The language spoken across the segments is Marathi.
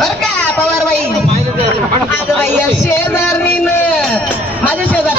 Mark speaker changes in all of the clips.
Speaker 1: बर का पवारबाई? अगं बाई या शेजारणीनं माझ्या शेजार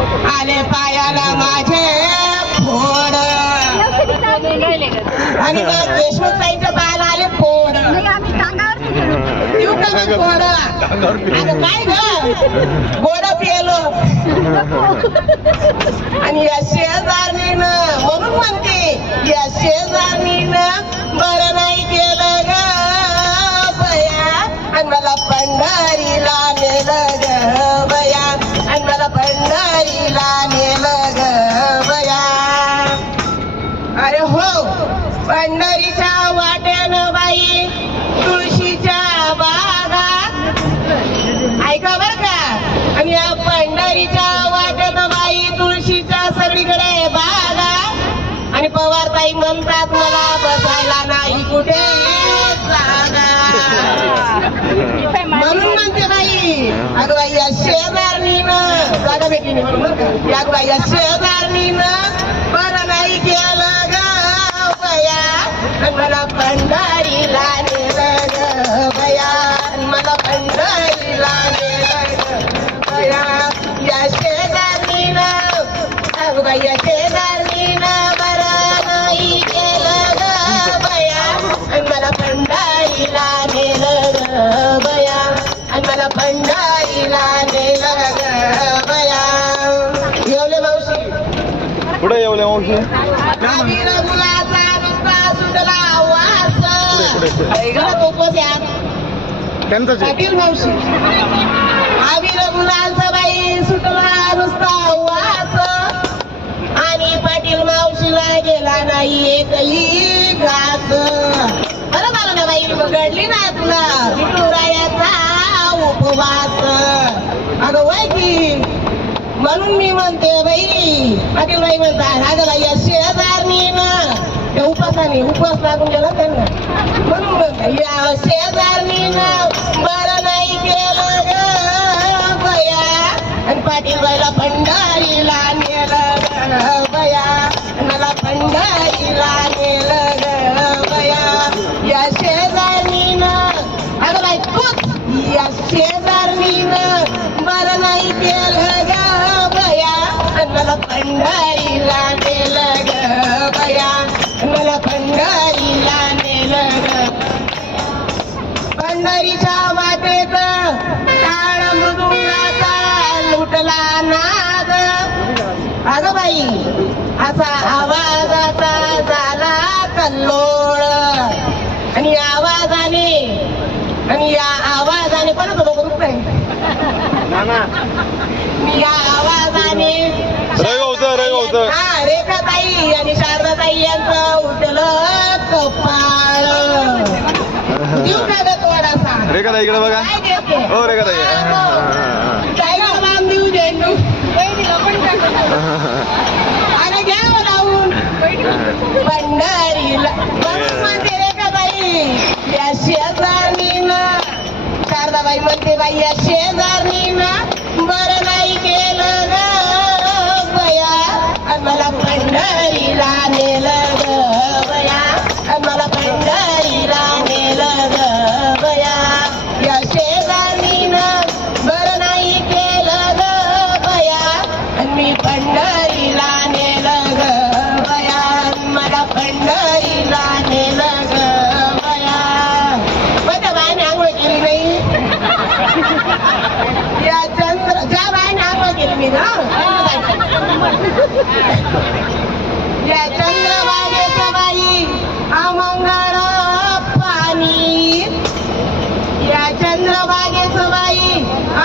Speaker 1: आले पायाला माझे फोड. आणि मग देशमुख पायाला आले फोड. फोड? काय गोड पियलो. आणि या शेजारणीनं म्हणून म्हणते या शेजारणीनं बरं शेजारणीनं जागा भेटली नाही म्हणून बरं का या अगं बाई या शेजारणीनं बरं नाही केलं ग बया आणि मला पंढरीला नेलं ग बया आणि मला पंढरीला नेलं ग बया या शेजारणीनं अगं बाई या
Speaker 2: त्यांचाच आहे.
Speaker 1: पाटील मावशी. आवीर मुलांचा बाई सुटला नुसता वास आणि पाटील मावशीला गेला नाही एकही घास. बरं झालं ना बाई घडली ना तुला. विठुरायाचा उपवास. अगं वय की. म्हणून मी म्हणते बाई पाटील बाई म्हणतात अगं बाई या शेजारनी ना त्या उपासाने उपवास लागून गेला त्यांना. म्हणून या शेजारनी बरं नाही केलं ग बया. आणि पाटील बायला भंडारीला नेलं बया. मला भंडारीला नेलं ग बया. या शेजारी अगं बाई तूच या शेजारी बरं नाही केलं ग बया. आणि मला भंडारीला नेलं लुटला नाद अगं बाई असा आवाजाचा झाला कल्लोळ. आणि या आवाजाने आणि या आवाजाने परत होतो ग्रुप या आवाजाने. हा रेखाताई आणि शारदाताई यांचं उठलं कपाळ. देऊ का ग थोडासा
Speaker 2: रेखा ताई इकडे बघा? हो रेखा ताई
Speaker 1: काय ग लांब देऊ झेंडू अरे घ्या हो लावून म्हणून म्हणते का बाई? या शेजारणीनं शारदाबाई म्हणते बाई या शेजारणीनं बाई अमंगळ पाणी. या चंद्रबागेचं बाई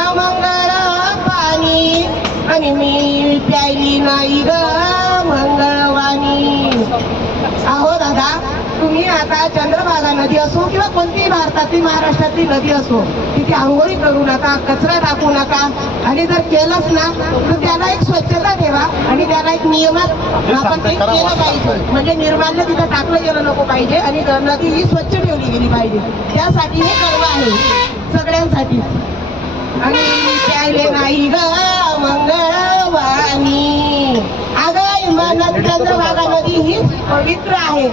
Speaker 1: अमंगळ पाणी. आणि मी प्यायली नाही ग. आता चंद्रभागा नदी असो किंवा कोणतीही भारतातली महाराष्ट्रातली नदी असो तिथे आंघोळी करू नका कचरा टाकू नका. आणि जर केलंच ना तर त्याला एक स्वच्छता ठेवा आणि त्याला एक नियमात आपण ते केलं पाहिजे. म्हणजे निर्माल्य तिथं टाकलं गेलं नको पाहिजे आणि नदी ही स्वच्छ ठेवली गेली पाहिजे. त्यासाठी हे कर्म आहे सगळ्यांसाठी. आणि प्यायले नाही ग मंगळवाणी. अगं मनात चंद्रभागा नदी ही पवित्र आहे.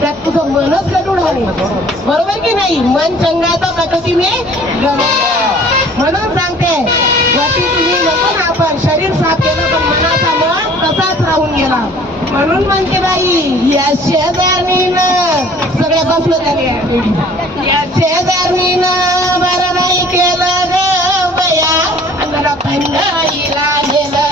Speaker 1: त्यात तुझं मनच गडूळ आहे. बरोबर की नाही? मन चंगा तो कटोती मे म्हणून सांगते गती तुम्ही नको ना आपण शरीर साफ केलं पण मनाचा मन तसाच राहून गेला. म्हणून म्हणते बाई या शेजारणीनं सगळ्या बसलं त्याने. या शेजारणीनं बरं नाही केलं ग बया. अंगाला पंढरीला गेलं